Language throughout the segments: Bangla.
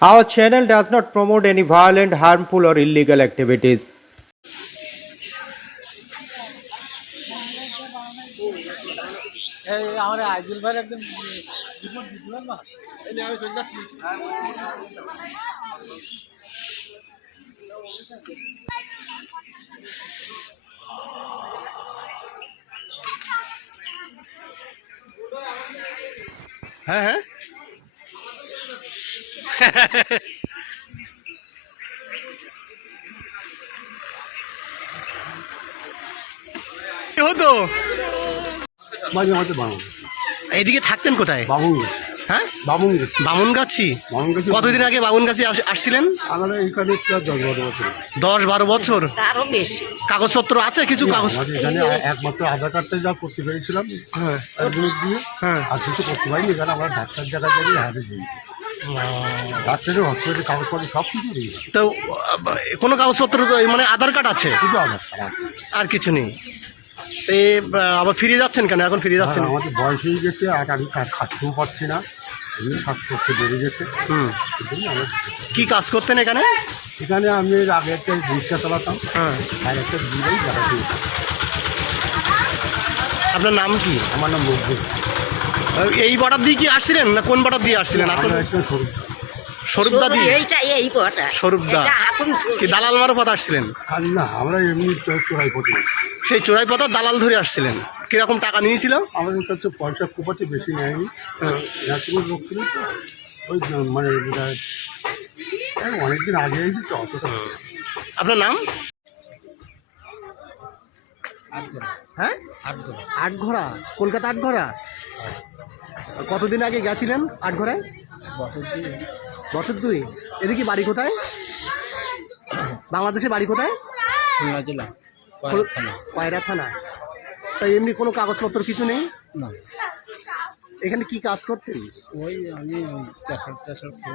Our channel does not promote any violent, harmful, or illegal activities. এই আমার আইজুল ভাই একদম রিপোর্ট দিছিলাম না এই নিয়ে আমি চলে যাচ্ছি হ্যাঁ হ্যাঁ কি হতো? মাঝে মাঝে বামুন। এইদিকে থাকতেন কোথায়? বামুন হ্যাঁ? বামুন বামুনগাছি বামুন গেছে কতদিন আগে বামুনগাছি আস- আসছিলেন? আমরা প্রায় দশ বারো বছর। দশ বারো আরও বেশি। কাগজপত্র আছে কিছু কাগজ? এখানে একমাত্র আধার কার্ডটা যা করতে পেরেছিলাম হ্যাঁ। দিয়ে হ্যাঁ। আর কিছু করতে পারিনি এখানে আমরা ডাক্তার দেখা হারে যাই ডাক্তারের হসপিটালের কাগজপত্র সব কিছু। তো কোনো কাগজপত্র তো মানে আধার কার্ড আছে? শুধু আর কিছু নেই। তো এ, আহ, আবার ফিরে যাচ্ছেন কেন? এখন ফিরে যাচ্ছেন? আর আমাদের বয়স হয়ে গেছে আর আমি কাজ খাটতেও পারছি না। এমনি শ্বাসকষ্ট বেড়ে গেছে। হুম। এই জন্য আমরা কি কাজ করতেন এখানে? এখানে আমি আগে একটা রিক্সা চালাতাম। হ্যাঁ। আর একটা দিলেই আপনার নাম কি? আমার নাম মধ্যে এই বর্ডার দিয়ে কি আসছিলেন না কোন বর্ডার দিয়ে আসছিলেন? সরু স্বরূপদা দি। এইটা এই বটা স্বরূপদা কি দালাল মারফত আসছিলেন? না আমরা এমনি চোরাই পথে সেই চোরাই পাতা দালাল ধরে আসছিলেন। কীরকম টাকা নিয়েছিল? আমাদের কাছে পয়সা খুব একটা বেশি নেয়নি। ওই মানে অনেকদিন আগে এসেছি তো অতটা আপনার নাম? হ্যাঁ? আটঘোড়া। কলকাতা আটঘোড়া? কতদিন আগে গেছিলেন আটঘোড়ায় বছর দুই। এদিকে বাড়ি কোথায়? বাংলাদেশে বাড়ি কোথায়? খুলনা জেলা থানা। তাই এমনি কোনো কাগজপত্র কিছু নেই? না। এখানে কি কাজ করতেন? ওই আমি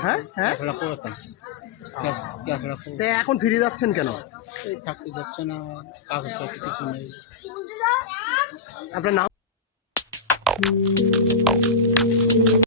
হ্যাঁ হ্যাঁ? তাই এখন ফিরে যাচ্ছেন কেন? থাকতে যাচ্ছে না কাগজপত্র কিছু নেই। আপনার নাম?